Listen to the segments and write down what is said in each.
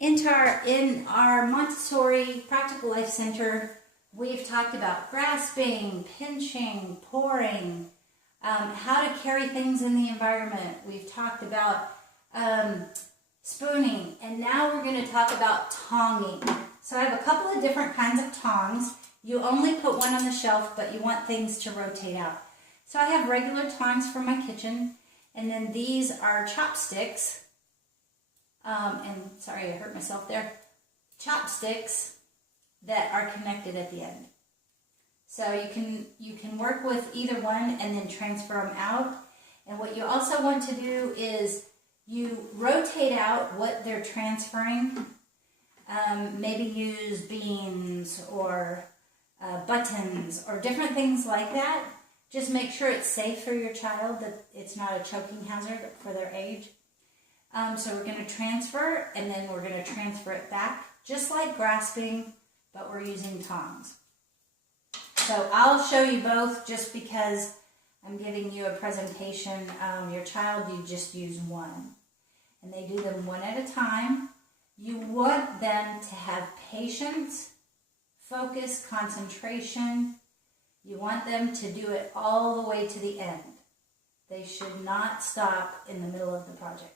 In our Montessori Practical Life Center, we've talked about grasping, pinching, pouring, how to carry things in the environment. We've talked about spooning, and now we're going to talk about tonging. So I have a couple of different kinds of tongs. You only put one on the shelf, but you want things to rotate out. So I have regular tongs for my kitchen, and then these are chopsticks. And sorry, I hurt myself there. Chopsticks that are connected at the end. So you can work with either one and then transfer them out. And what you also want to do is you rotate out what they're transferring. Maybe use beans or buttons or different things like that. Just make sure it's safe for your child, that it's not a choking hazard for their age. So we're going to transfer, and then we're going to transfer it back, just like grasping, but we're using tongs. So I'll show you both just because I'm giving you a presentation. Your child, you just use one. And they do them one at a time. You want them to have patience, focus, concentration. You want them to do it all the way to the end. They should not stop in the middle of the project.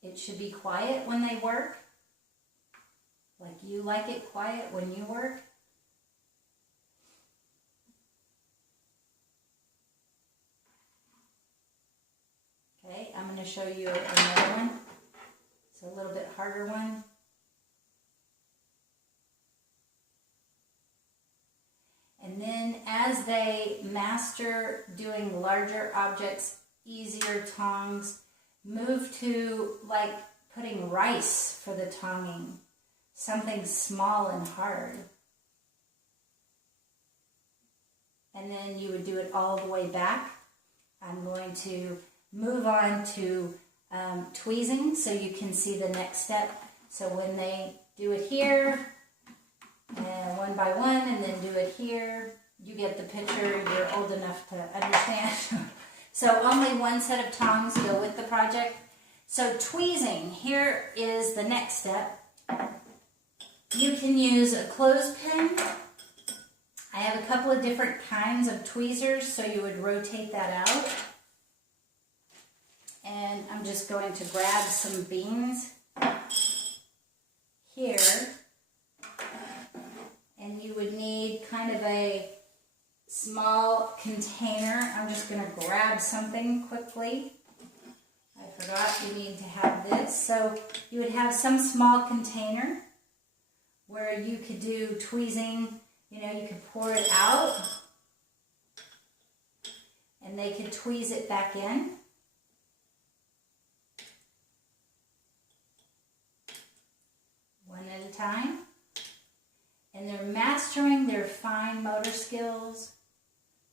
It should be quiet when they work, like you like it quiet when you work. Okay, I'm going to show you another one. It's a little bit harder one. And then as they master doing larger objects, easier tongs, move to like putting rice for the tonging, something small and hard. And then you would do it all the way back. I'm going to move on to tweezing so you can see the next step. So when they do it here, and one by one, and then do it here, you get the picture. You're old enough to understand. So only one set of tongs go with the project. So tweezing, here is the next step. You can use a clothespin. I have a couple of different kinds of tweezers, so you would rotate that out. And I'm just going to grab some beans here. And you would need kind of a small container. I'm just going to grab something quickly. I forgot you need to have this. So you would have some small container where you could do tweezing. You know, you could pour it out and they could tweeze it back in. One at a time. And they're mastering their fine motor skills,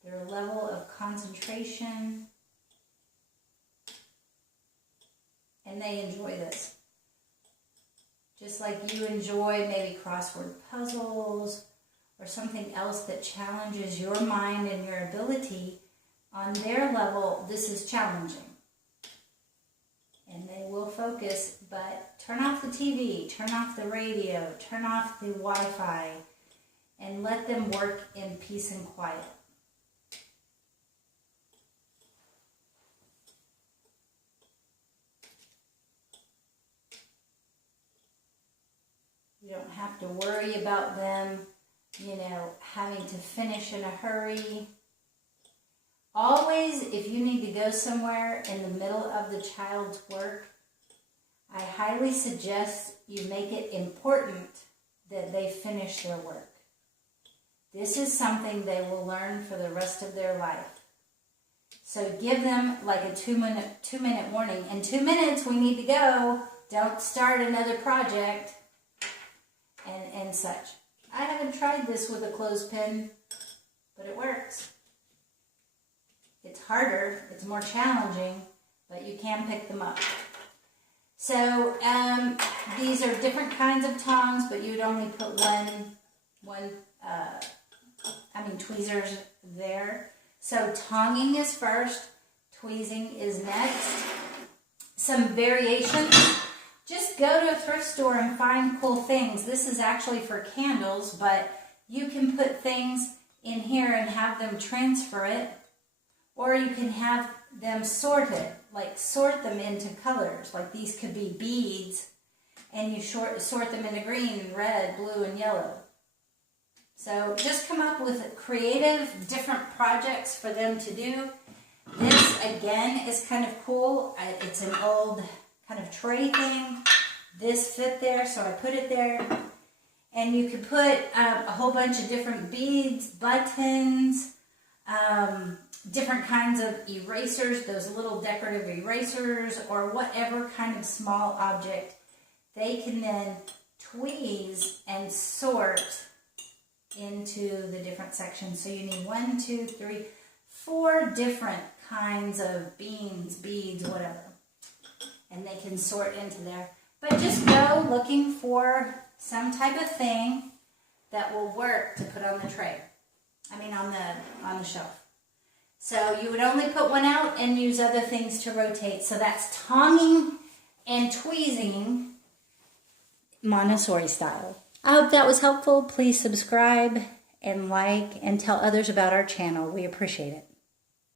their level of concentration, and they enjoy this. Just like you enjoy maybe crossword puzzles or something else that challenges your mind and your ability, on their level, this is challenging. And they will focus, but turn off the TV, turn off the radio, turn off the Wi-Fi, and let them work in peace and quiet. You don't have to worry about them, you know, having to finish in a hurry. Always, if you need to go somewhere in the middle of the child's work, I highly suggest you make it important that they finish their work. This is something they will learn for the rest of their life. So give them like a 2-minute warning. In 2 minutes, we need to go. Don't start another project and such. I haven't tried this with a clothespin, but it works. It's harder, it's more challenging, but you can pick them up. So these are different kinds of tongs, but you'd only put one tweezers there. So tonging is first, tweezing is next. Some variations. Just go to a thrift store and find cool things. This is actually for candles, but you can put things in here and have them transfer it, or you can have them sorted, like sort them into colors. Like these could be beads, and you sort them into green, red, blue, and yellow. So just come up with creative, different projects for them to do. This, again, is kind of cool. It's an old kind of tray thing. This fit there, so I put it there. And you could put a whole bunch of different beads, buttons, different kinds of erasers, those little decorative erasers, or whatever kind of small object. They can then tweeze and sort into the different sections. So you need 1, 2, 3, 4 different kinds of beans, beads, whatever. And they can sort into there. But just go looking for some type of thing that will work to put on the tray. I mean on the shelf. So you would only put one out and use other things to rotate. So that's tonging and tweezing Montessori style. I hope that was helpful. Please subscribe and like and tell others about our channel. We appreciate it.